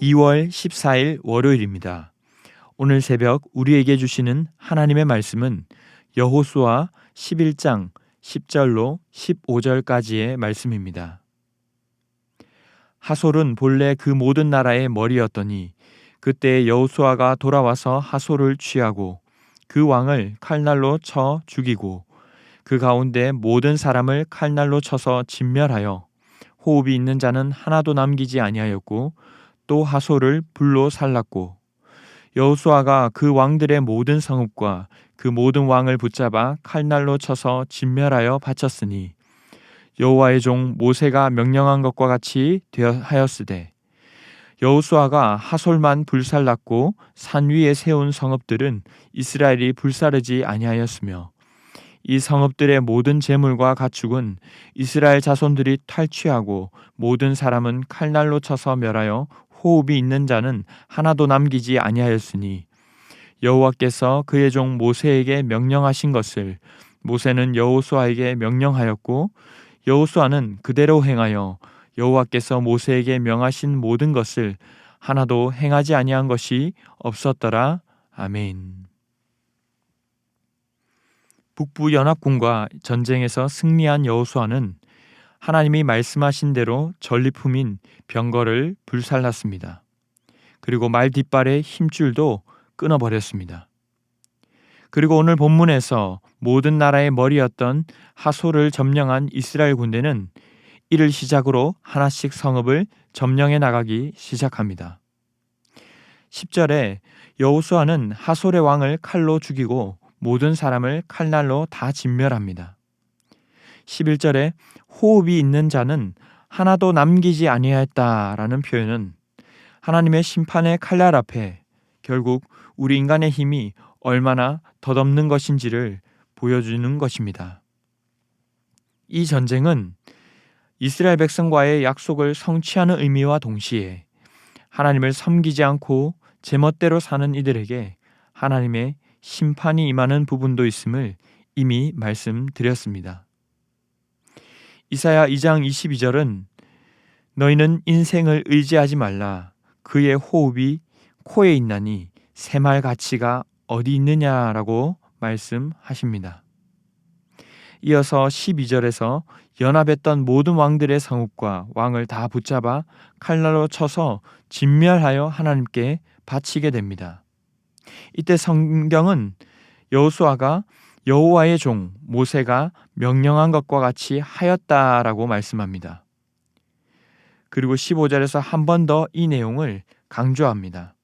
2월 14일 월요일입니다. 오늘 새벽 우리에게 주시는 하나님의 말씀은 여호수아 11장 10절로 15절까지의 말씀입니다. 하솔은 본래 그 모든 나라의 머리였더니 그때 여호수아가 돌아와서 하솔을 취하고 그 왕을 칼날로 쳐 죽이고 그 가운데 모든 사람을 칼날로 쳐서 진멸하여 호흡이 있는 자는 하나도 남기지 아니하였고 또 하솔을 불로 살랐고 여호수아가 그 왕들의 모든 성읍과 그 모든 왕을 붙잡아 칼날로 쳐서 진멸하여 바쳤으니 여호와의 종 모세가 명령한 것과 같이 하였으되 여호수아가 하솔만 불살랐고 산 위에 세운 성읍들은 이스라엘이 불사르지 아니하였으며 이 성읍들의 모든 재물과 가축은 이스라엘 자손들이 탈취하고 모든 사람은 칼날로 쳐서 멸하여 호흡이 있는 자는 하나도 남기지 아니하였으니 여호와께서 그의 종 모세에게 명령하신 것을 모세는 여호수아에게 명령하였고 여호수아는 그대로 행하여 여호와께서 모세에게 명하신 모든 것을 하나도 행하지 아니한 것이 없었더라. 아멘. 북부 연합군과 전쟁에서 승리한 여호수아는 하나님이 말씀하신 대로 전리품인 병거를 불살랐습니다. 그리고 말 뒷발의 힘줄도 끊어버렸습니다. 그리고 오늘 본문에서 모든 나라의 머리였던 하솔을 점령한 이스라엘 군대는 이를 시작으로 하나씩 성읍을 점령해 나가기 시작합니다. 10절에 여호수아는 하솔의 왕을 칼로 죽이고 모든 사람을 칼날로 다 진멸합니다. 11절에 호흡이 있는 자는 하나도 남기지 아니하였다라는 표현은 하나님의 심판의 칼날 앞에 결국 우리 인간의 힘이 얼마나 덧없는 것인지를 보여주는 것입니다. 이 전쟁은 이스라엘 백성과의 약속을 성취하는 의미와 동시에 하나님을 섬기지 않고 제멋대로 사는 이들에게 하나님의 심판이 임하는 부분도 있음을 이미 말씀드렸습니다. 이사야 2장 22절은 너희는 인생을 의지하지 말라. 그의 호흡이 코에 있나니 새말 가치가 어디 있느냐라고 말씀하십니다. 이어서 12절에서 연합했던 모든 왕들의 성읍과 왕을 다 붙잡아 칼날로 쳐서 진멸하여 하나님께 바치게 됩니다. 이때 성경은 여호수아가 여호와의 종 모세가 명령한 것과 같이 하였다라고 말씀합니다. 그리고 15절에서 한 번 더 이 내용을 강조합니다.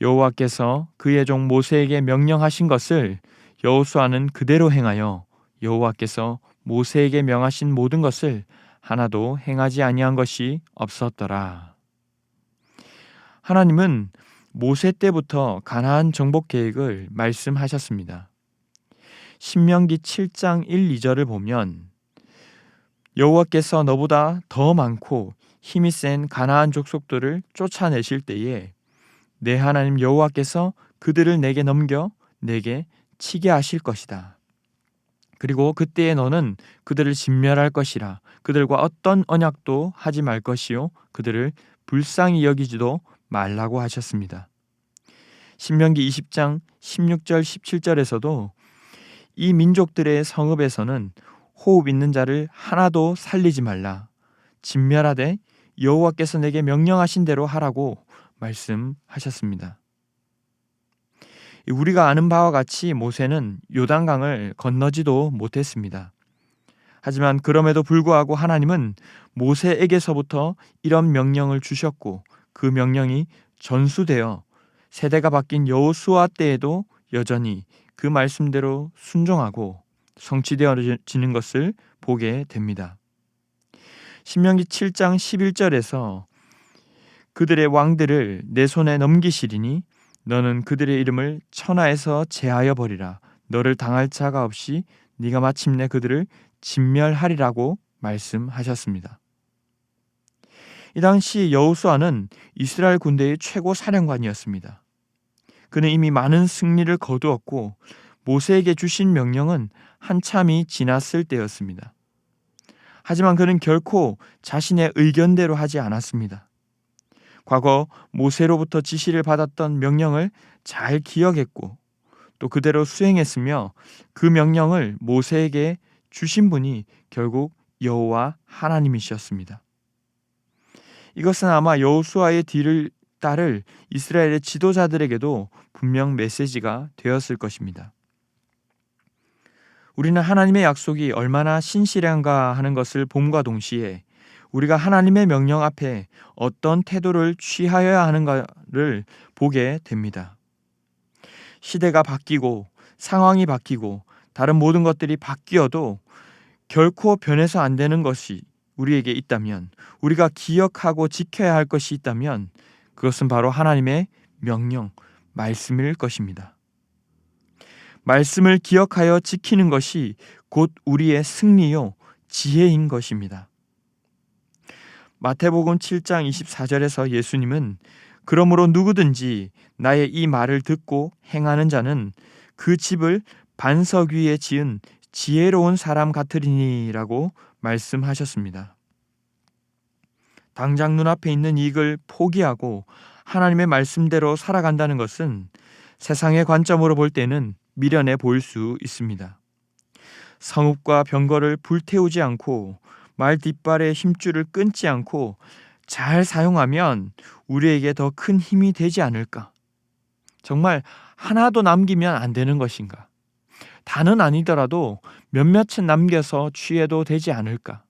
여호와께서 그의 종 모세에게 명령하신 것을 여호수아는 그대로 행하여 여호와께서 모세에게 명하신 모든 것을 하나도 행하지 아니한 것이 없었더라. 하나님은 모세 때부터 가나안 정복 계획을 말씀하셨습니다. 신명기 7장 1, 2절을 보면 여호와께서 너보다 더 많고 힘이 센 가나안 족속들을 쫓아내실 때에 내 하나님 여호와께서 그들을 내게 넘겨 내게 치게 하실 것이다. 그리고 그때에 너는 그들을 진멸할 것이라. 그들과 어떤 언약도 하지 말 것이요 그들을 불쌍히 여기지도 말라고 하셨습니다. 신명기 20장 16절 17절에서도 이 민족들의 성읍에서는 호흡 있는 자를 하나도 살리지 말라. 진멸하되 여호와께서 내게 명령하신 대로 하라고 말씀하셨습니다. 우리가 아는 바와 같이 모세는 요단강을 건너지도 못했습니다. 하지만 그럼에도 불구하고 하나님은 모세에게서부터 이런 명령을 주셨고 그 명령이 전수되어 세대가 바뀐 여호수아 때에도 여전히 그 말씀대로 순종하고 성취되어지는 것을 보게 됩니다. 신명기 7장 11절에서 그들의 왕들을 내 손에 넘기시리니 너는 그들의 이름을 천하에서 제하여 버리라. 너를 당할 자가 없이 네가 마침내 그들을 진멸하리라고 말씀하셨습니다. 이 당시 여호수아는 이스라엘 군대의 최고 사령관이었습니다. 그는 이미 많은 승리를 거두었고 모세에게 주신 명령은 한참이 지났을 때였습니다. 하지만 그는 결코 자신의 의견대로 하지 않았습니다. 과거 모세로부터 지시를 받았던 명령을 잘 기억했고 또 그대로 수행했으며 그 명령을 모세에게 주신 분이 결국 여호와 하나님이셨습니다. 이것은 아마 여호수아의 뒤를 따를 이스라엘의 지도자들에게도 분명 메시지가 되었을 것입니다. 우리는 하나님의 약속이 얼마나 신실한가 하는 것을 봄과 동시에 우리가 하나님의 명령 앞에 어떤 태도를 취하여야 하는가를 보게 됩니다. 시대가 바뀌고 상황이 바뀌고 다른 모든 것들이 바뀌어도 결코 변해서 안 되는 것이 우리에게 있다면, 우리가 기억하고 지켜야 할 것이 있다면 그것은 바로 하나님의 명령, 말씀일 것입니다. 말씀을 기억하여 지키는 것이 곧 우리의 승리요 지혜인 것입니다. 마태복음 7장 24절에서 예수님은 그러므로 누구든지 나의 이 말을 듣고 행하는 자는 그 집을 반석 위에 지은 지혜로운 사람 같으리니라고 말씀하셨습니다. 당장 눈앞에 있는 이익을 포기하고 하나님의 말씀대로 살아간다는 것은 세상의 관점으로 볼 때는 미련해 보일 수 있습니다. 성읍과 병거를 불태우지 않고 말 뒷발의 힘줄을 끊지 않고 잘 사용하면 우리에게 더 큰 힘이 되지 않을까? 정말 하나도 남기면 안 되는 것인가? 다는 아니더라도 몇몇은 남겨서 취해도 되지 않을까?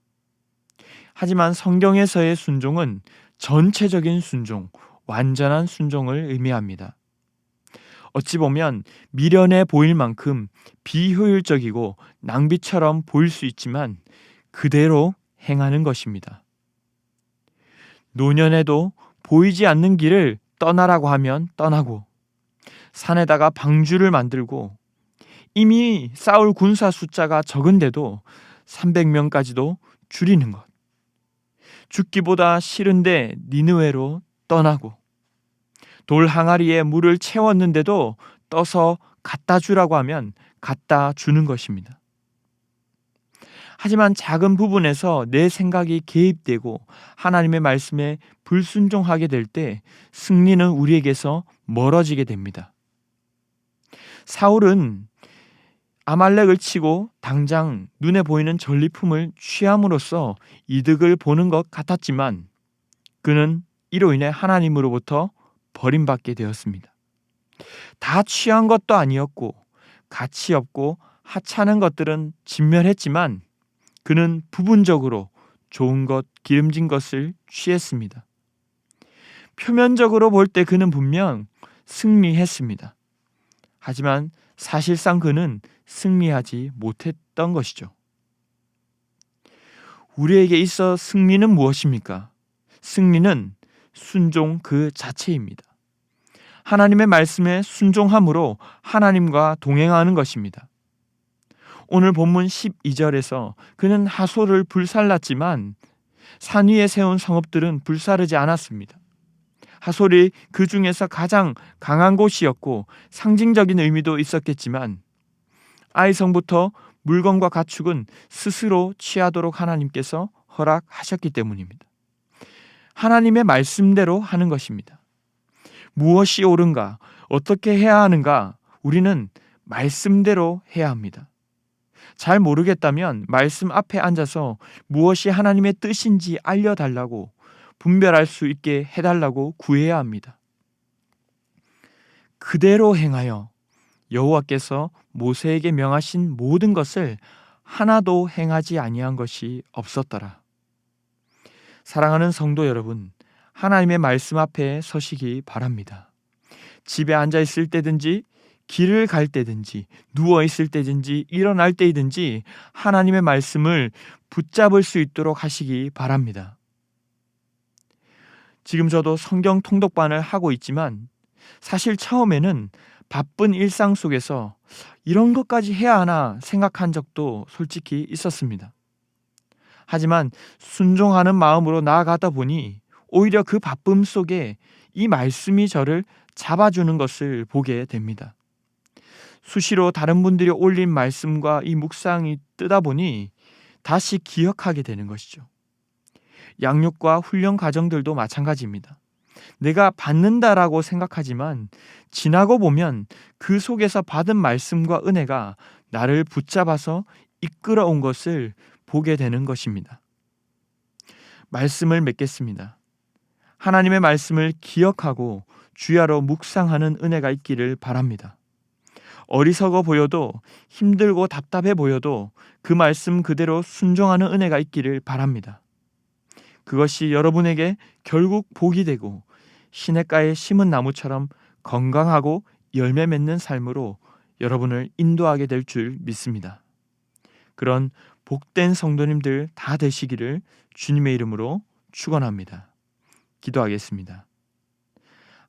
하지만 성경에서의 순종은 전체적인 순종, 완전한 순종을 의미합니다. 어찌 보면 미련해 보일 만큼 비효율적이고 낭비처럼 보일 수 있지만 그대로 행하는 것입니다. 노년에도 보이지 않는 길을 떠나라고 하면 떠나고 산에다가 방주를 만들고 이미 싸울 군사 숫자가 적은데도 300명까지도 줄이는 것. 죽기보다 싫은데 니느웨로 떠나고 돌 항아리에 물을 채웠는데도 떠서 갖다 주라고 하면 갖다 주는 것입니다. 하지만 작은 부분에서 내 생각이 개입되고 하나님의 말씀에 불순종하게 될 때 승리는 우리에게서 멀어지게 됩니다. 사울은 아말렉을 치고 당장 눈에 보이는 전리품을 취함으로써 이득을 보는 것 같았지만 그는 이로 인해 하나님으로부터 버림받게 되었습니다. 다 취한 것도 아니었고 가치 없고 하찮은 것들은 진멸했지만 그는 부분적으로 좋은 것, 기름진 것을 취했습니다. 표면적으로 볼 때 그는 분명 승리했습니다. 하지만 사실상 그는 승리하지 못했던 것이죠. 우리에게 있어 승리는 무엇입니까? 승리는 순종 그 자체입니다. 하나님의 말씀에 순종함으로 하나님과 동행하는 것입니다. 오늘 본문 12절에서 그는 하솔을 불살랐지만 산 위에 세운 성읍들은 불사르지 않았습니다. 하솔이 그 중에서 가장 강한 곳이었고 상징적인 의미도 있었겠지만 아이성부터 물건과 가축은 스스로 취하도록 하나님께서 허락하셨기 때문입니다. 하나님의 말씀대로 하는 것입니다. 무엇이 옳은가, 어떻게 해야 하는가, 우리는 말씀대로 해야 합니다. 잘 모르겠다면 말씀 앞에 앉아서 무엇이 하나님의 뜻인지 알려달라고, 분별할 수 있게 해달라고 구해야 합니다. 그대로 행하여 여호와께서 모세에게 명하신 모든 것을 하나도 행하지 아니한 것이 없었더라. 사랑하는 성도 여러분, 하나님의 말씀 앞에 서시기 바랍니다. 집에 앉아 있을 때든지 길을 갈 때든지 누워 있을 때든지 일어날 때이든지 하나님의 말씀을 붙잡을 수 있도록 하시기 바랍니다. 지금 저도 성경 통독반을 하고 있지만 사실 처음에는 바쁜 일상 속에서 이런 것까지 해야 하나 생각한 적도 솔직히 있었습니다. 하지만 순종하는 마음으로 나아가다 보니 오히려 그 바쁨 속에 이 말씀이 저를 잡아주는 것을 보게 됩니다. 수시로 다른 분들이 올린 말씀과 이 묵상이 뜨다 보니 다시 기억하게 되는 것이죠. 양육과 훈련 과정들도 마찬가지입니다. 내가 받는다라고 생각하지만 지나고 보면 그 속에서 받은 말씀과 은혜가 나를 붙잡아서 이끌어온 것을 보게 되는 것입니다. 말씀을 맺겠습니다. 하나님의 말씀을 기억하고 주야로 묵상하는 은혜가 있기를 바랍니다. 어리석어 보여도 힘들고 답답해 보여도 그 말씀 그대로 순종하는 은혜가 있기를 바랍니다. 그것이 여러분에게 결국 복이 되고 시냇가에 심은 나무처럼 건강하고 열매 맺는 삶으로 여러분을 인도하게 될 줄 믿습니다. 그런 복된 성도님들 다 되시기를 주님의 이름으로 축원합니다. 기도하겠습니다.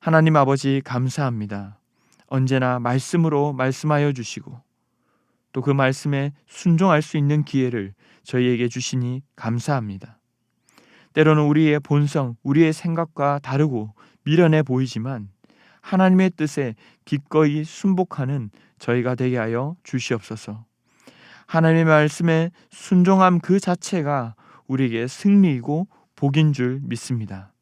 하나님 아버지 감사합니다. 언제나 말씀으로 말씀하여 주시고 또 그 말씀에 순종할 수 있는 기회를 저희에게 주시니 감사합니다. 때로는 우리의 본성, 우리의 생각과 다르고 미련해 보이지만 하나님의 뜻에 기꺼이 순복하는 저희가 되게 하여 주시옵소서. 하나님의 말씀에 순종함 그 자체가 우리에게 승리이고 복인 줄 믿습니다.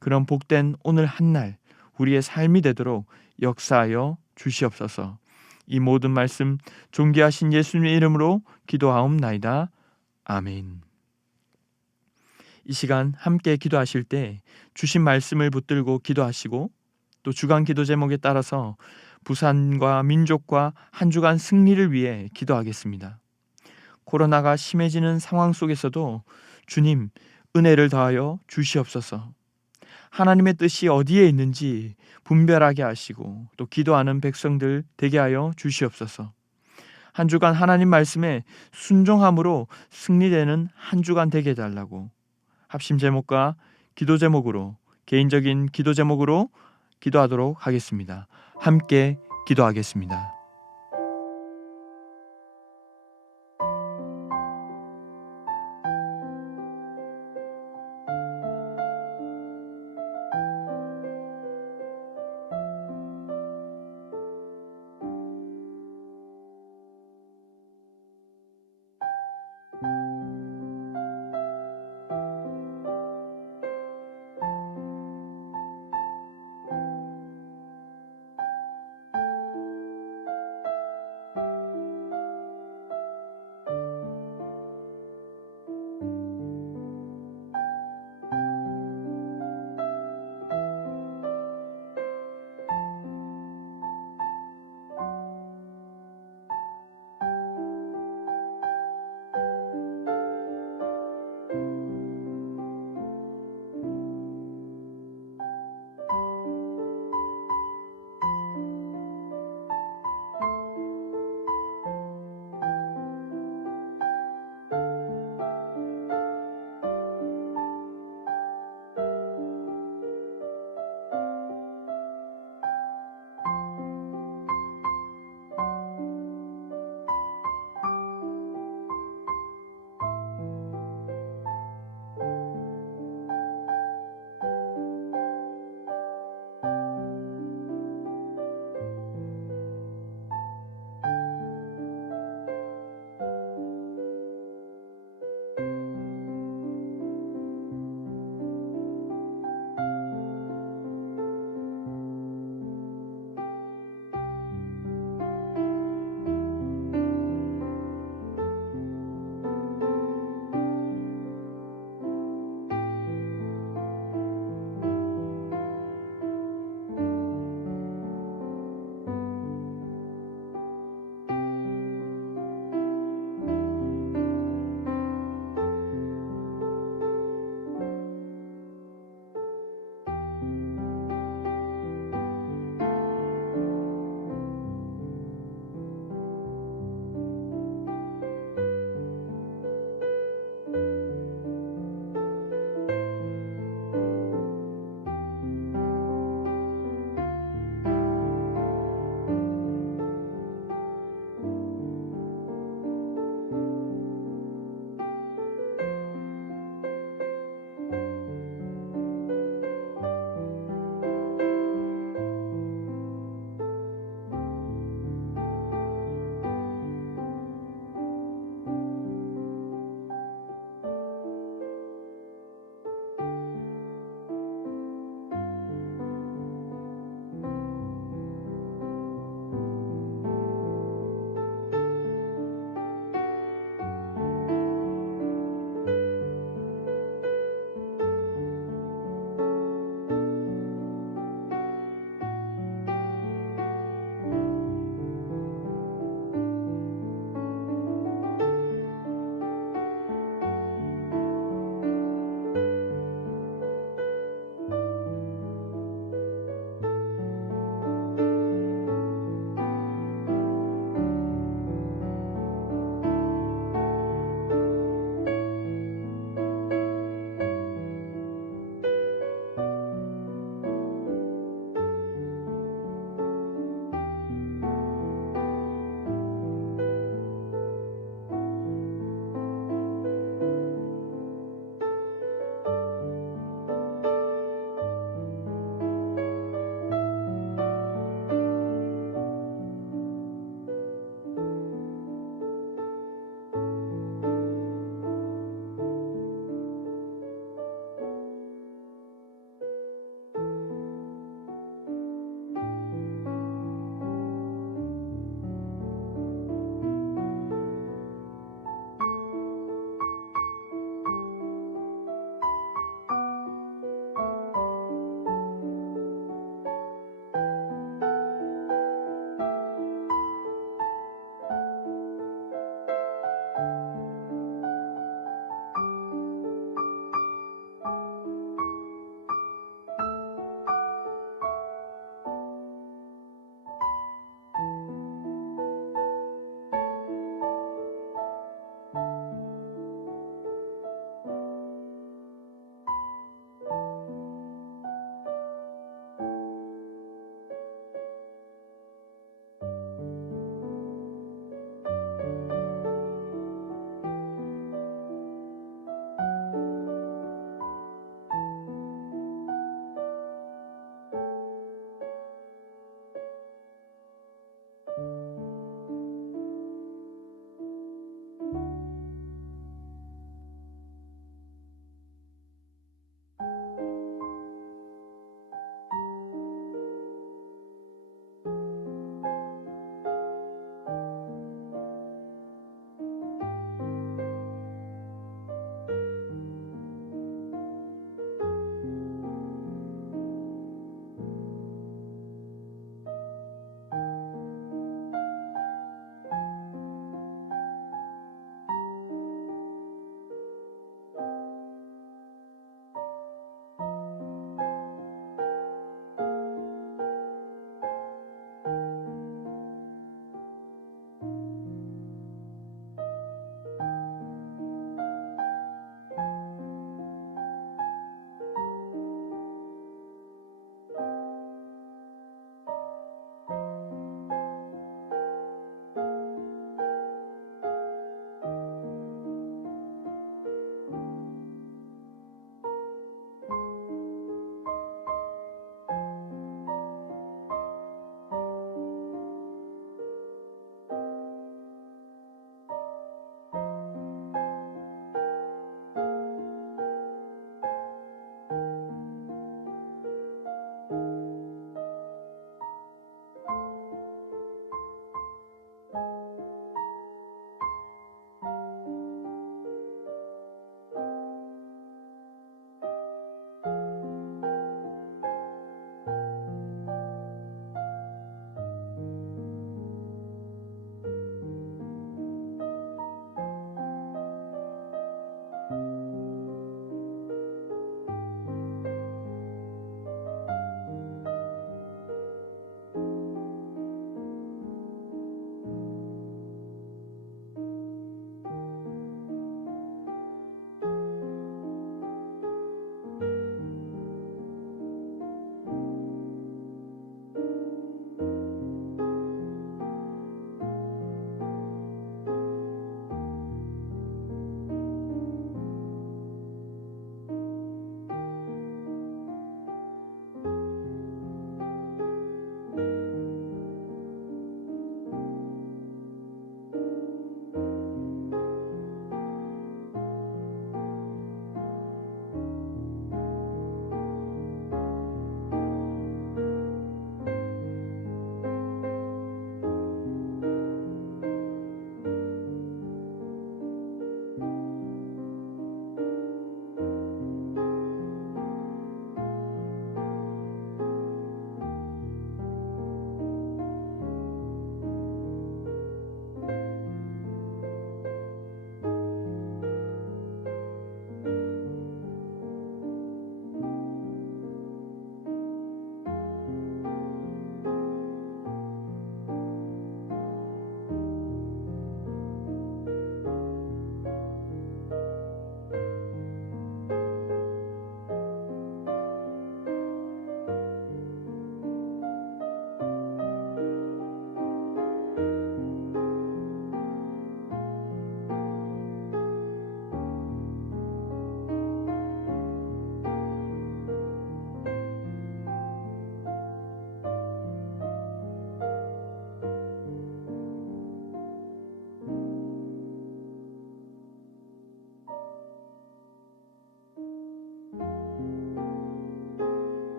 그런 복된 오늘 한날 우리의 삶이 되도록 역사하여 주시옵소서. 이 모든 말씀 존귀하신 예수님의 이름으로 기도하옵나이다. 아멘. 이 시간 함께 기도하실 때 주신 말씀을 붙들고 기도하시고 또 주간 기도 제목에 따라서 부산과 민족과 한 주간 승리를 위해 기도하겠습니다. 코로나가 심해지는 상황 속에서도 주님 은혜를 더하여 주시옵소서. 하나님의 뜻이 어디에 있는지 분별하게 하시고 또 기도하는 백성들 되게 하여 주시옵소서. 한 주간 하나님 말씀에 순종함으로 승리되는 한 주간 되게 해달라고 합심 제목과 기도 제목으로 개인적인 기도 제목으로 기도하도록 하겠습니다. 함께 기도하겠습니다.